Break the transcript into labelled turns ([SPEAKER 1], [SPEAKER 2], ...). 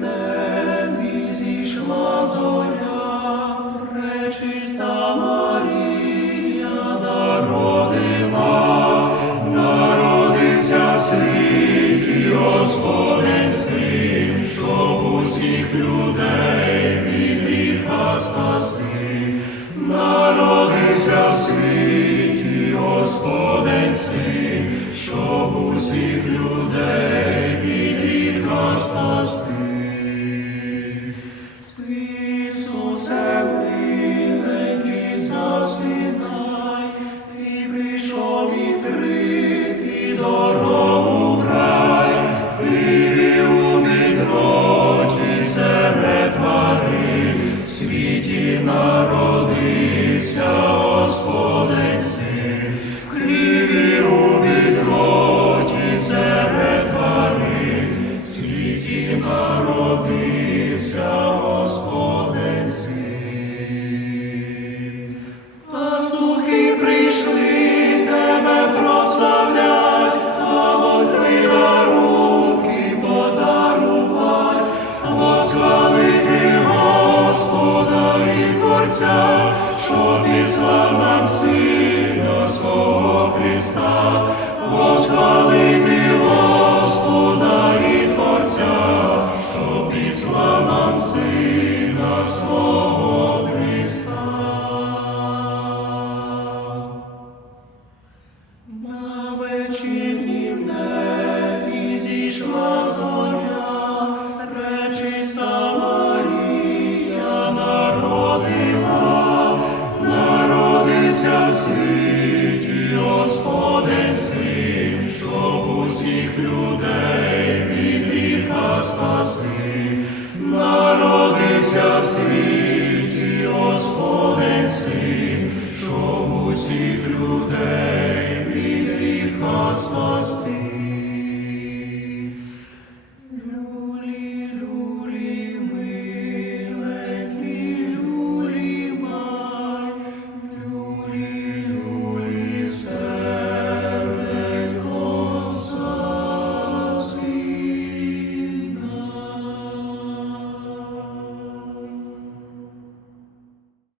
[SPEAKER 1] the і щоб що післав усіх людей від гріха спаси, народився в світі, Господи син, щоб усіх людей від гріха спасти.